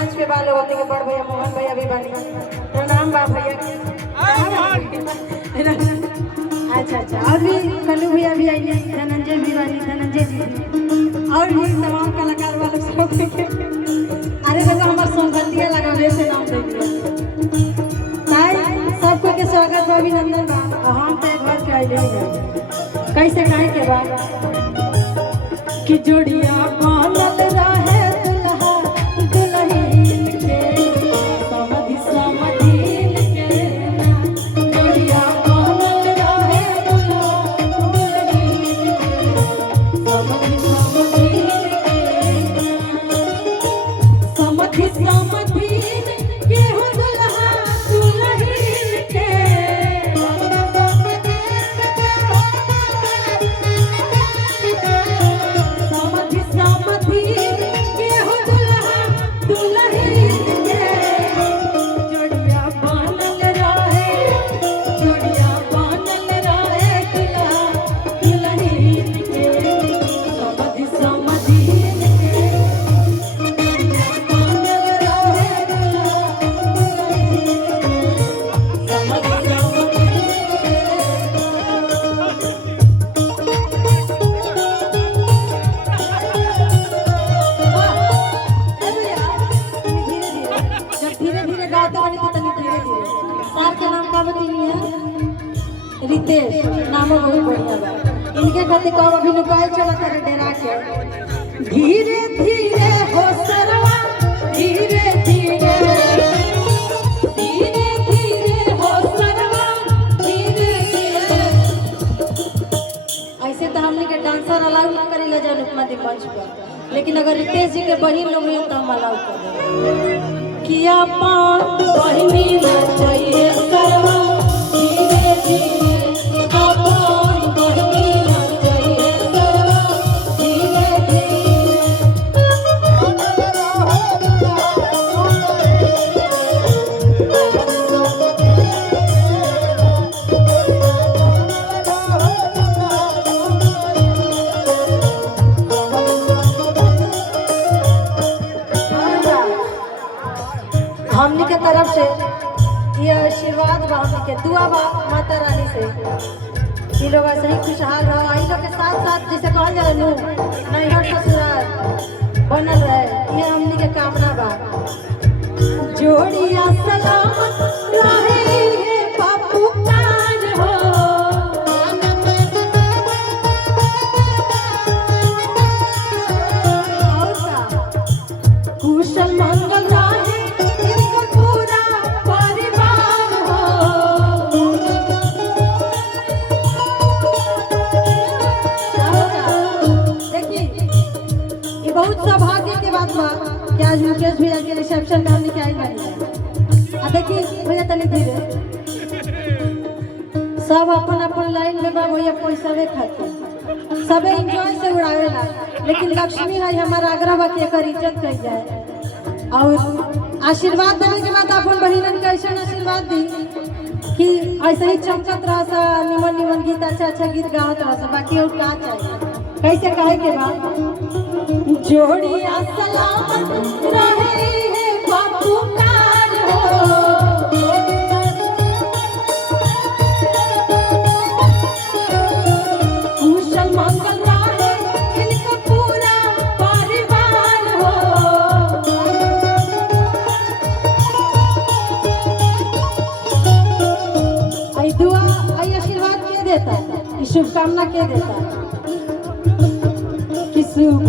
मंच पे बाल होते के बड़ भैया मोहन भैया भी बानी। प्रणाम बा भैया। अच्छा अच्छा, और भी कल्लू भैया भी आई, धनंजय भी बानी, धनंजय जी और भी तमाम कलाकार वालों सब के। अरे देखो हमारे संगतिया लगावे से नाम दे दिया ताई सबको के स्वागत बा, अभिनंदन बा। हम तो एक बार कह ले कैसे कहे के बा कि जोड़िया बनल रहे दुल्हा दुल्हन के समधि समधीन के ना। जोड़िया बनल रहे दुल्हा दुल्हन के समधि समधीन के ना। समधि समधीन के हो दुल्हा दुल्हन के। रितेश नाम बहुत बढ़िया बा। इनके खातिर कब अभी लुकाए चला कर डेरा के। धीरे धीरे हो सरवा धीरे धीरे धीरे धीरे हो सरवा धीरे धीरे। ऐसे तो हमने के डांसर अलाउ ना करी ले जाए उपमा दी मंच पर, लेकिन अगर रितेश जी के बहिन लोग हैं तो हम अलाउ कर देंगे। किया पान बहिनी ना चाहिए सरवा धीरे धीरे। हमनी के तरफ से ये आशीर्वाद बा, हमनी के दुआ बा माता रानी से। ये लोग ऐसे ही खुशहाल रहो, आई लोग के साथ साथ जैसे कहल जाला नु नैहर ससुराल बनल रहे, ये हमनी के कामना बा। जोड़िया सलामत रहे हे बापू कान हो। कुशल मंगल रहे सौभाग्य के बात बा कि आज मुकेश भैया के रिसेप्शन में हमने क्या आई बानी। आ देखिए भैया तनी धीरे सब अपन अपन लाइन में बा भैया पैसा वे खाते सबे एंजॉय से उड़ावेला, लेकिन लक्ष्मी है हमारा आग्रह बा कि एकर इज्जत कई जाए। और आशीर्वाद देने के बाद अपन बहिनन के ऐसा आशीर्वाद दी कि ऐसे ही चमकत रहा सा, निमन निमन गीत अच्छा अच्छा गीत गावत रहा सा। बाकी और का चाहिए कैसे कहे के बा। जोड़िया सलामत रहे हे बापू कान हो। कुशल मंगल रहे इनका पूरा परिवार हो। आई दुआ आई आशीर्वाद के देता, शुभकामना के देता कि शुभ